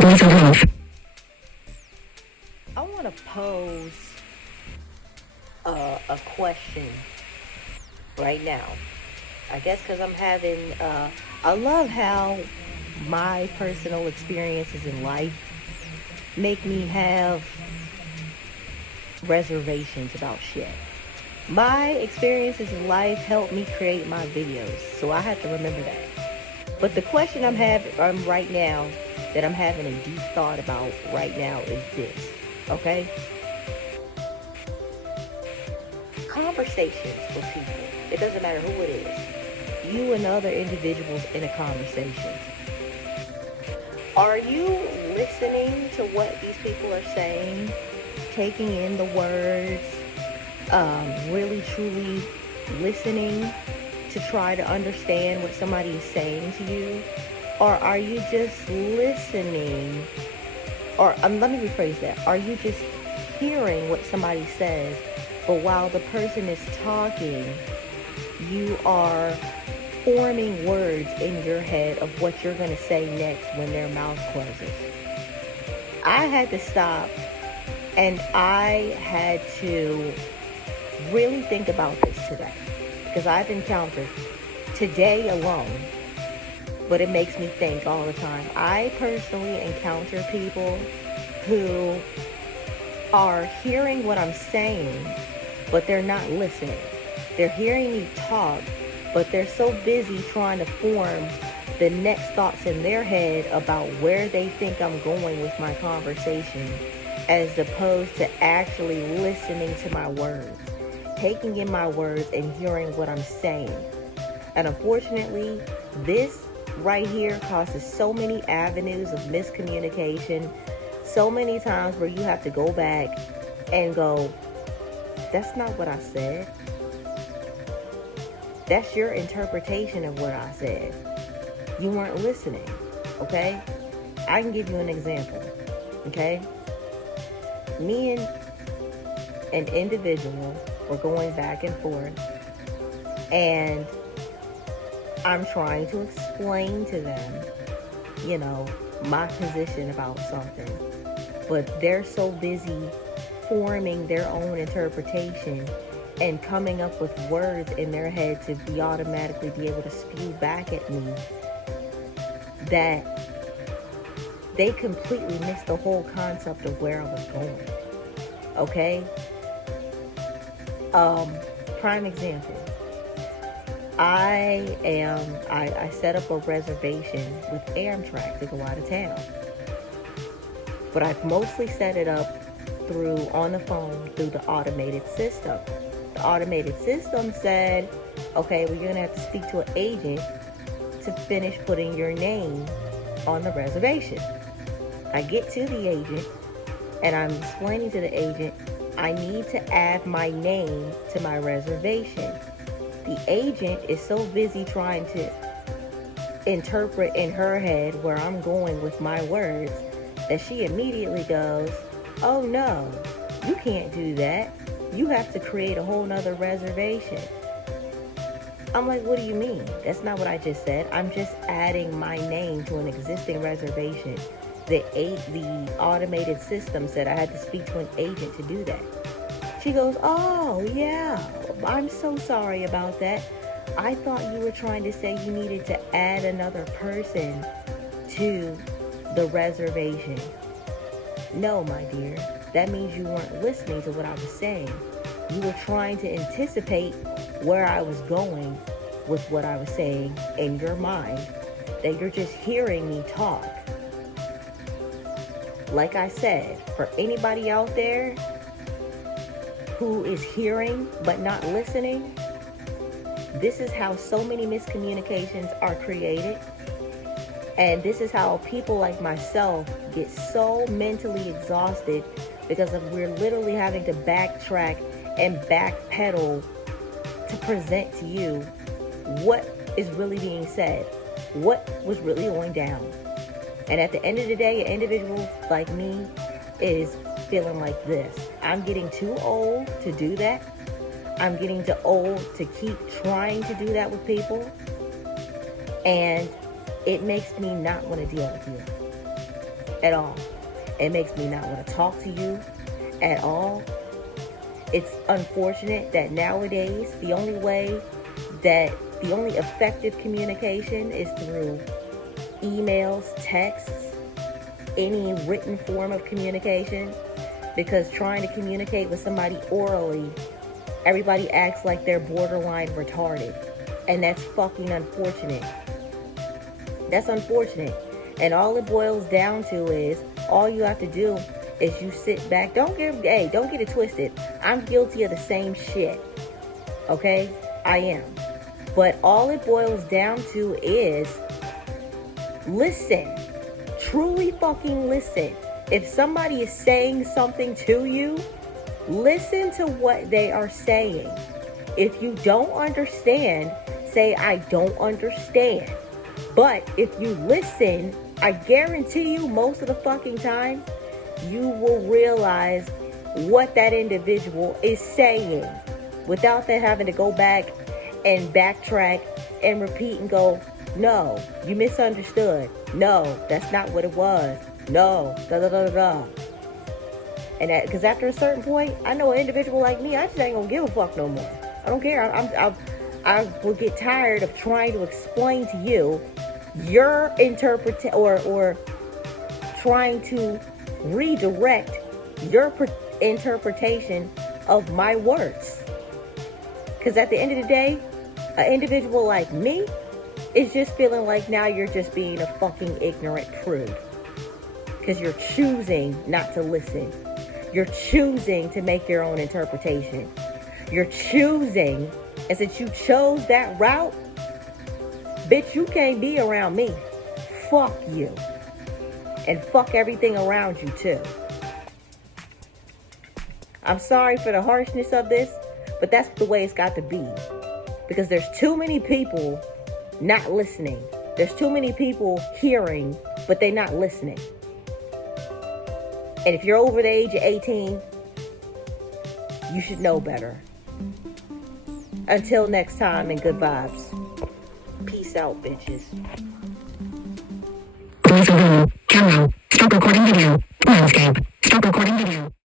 I want to pose a question right now. I guess because I'm having, I love how my personal experiences in life make me have reservations about shit. My experiences in life help me create my videos, so I have to remember that. But the question I'm right now, that I'm having a deep thought about right now is this, okay? Conversations with people. It doesn't matter who it is. You and other individuals in a conversation. Are you listening to what these people are saying? Taking in the words? Really truly listening to try to understand what somebody is saying to you? Or are you just listening? Or let me rephrase that. Are you just hearing what somebody says, but while the person is talking, you are forming words in your head of what you're going to say next when their mouth closes? I had to stop and I had to really think about this today, because I've encountered today alone, but it makes me think all the time. I personally encounter people who are hearing what I'm saying, but they're not listening. They're hearing me talk, but they're so busy trying to form the next thoughts in their head about where they think I'm going with my conversation, as opposed to actually listening to my words, taking in my words and hearing what I'm saying. And unfortunately, this right here causes so many avenues of miscommunication, so many times where you have to go back and go, that's not what I said. That's your interpretation of what I said. You weren't listening, okay? I can give you an example, okay? Me and an individual were going back and forth, and I'm trying to explain to them, my position about something, but they're so busy forming their own interpretation and coming up with words in their head to be automatically be able to spew back at me, that they completely missed the whole concept of where I was going. Okay? Prime example. I set up a reservation with Amtrak to go out of town. But I've mostly set it up on the phone through the automated system. The automated system said, okay, well, you're going to have to speak to an agent to finish putting your name on the reservation. I get to the agent and I'm explaining to the agent, I need to add my name to my reservation. The agent is so busy trying to interpret in her head where I'm going with my words that she immediately goes, oh no, you can't do that. You have to create a whole nother reservation. I'm like, what do you mean? That's not what I just said. I'm just adding my name to an existing reservation. The automated system said I had to speak to an agent to do that. She goes, oh yeah, I'm so sorry about that. I thought you were trying to say you needed to add another person to the reservation. No, my dear, that means you weren't listening to what I was saying. You were trying to anticipate where I was going with what I was saying in your mind, that you're just hearing me talk. Like I said, for anybody out there who is hearing but not listening, this is how so many miscommunications are created. And this is how people like myself get so mentally exhausted, because we're literally having to backtrack and backpedal to present to you what is really being said, what was really going down. And at the end of the day, an individual like me is feeling like this. I'm getting too old to do that. I'm getting too old to keep trying to do that with people. And it makes me not want to deal with you. at all. It makes me not want to talk to you at all. It's unfortunate that nowadays the only effective communication is through emails, texts, any written form of communication, because trying to communicate with somebody orally, everybody acts like they're borderline retarded, and that's fucking unfortunate. That's unfortunate. And all it boils down to is, all you have to do is you sit back. Don't get it twisted. I'm guilty of the same shit. Okay? I am. But all it boils down to is listen. Truly fucking listen. If somebody is saying something to you, listen to what they are saying. If you don't understand, say, I don't understand. But if you listen, I guarantee you most of the fucking time, you will realize what that individual is saying without them having to go back and backtrack and repeat and go, no, you misunderstood. No, that's not what it was. No, da da da da da. And that, because after a certain point, I know an individual like me, I just ain't gonna give a fuck no more. I don't care. I will get tired of trying to explain to you your interpretation or trying to redirect your interpretation of my words. Because at the end of the day, an individual like me is just feeling like now you're just being a fucking ignorant prude. Because you're choosing not to listen. You're choosing to make your own interpretation. You're choosing, and since you chose that route, bitch, you can't be around me. Fuck you. And fuck everything around you too. I'm sorry for the harshness of this, but that's the way it's got to be. Because there's too many people not listening. There's too many people hearing, but they're not listening. And if you're over the age of 18, you should know better. Until next time, and good vibes. Peace out, bitches. Camera, stop recording video.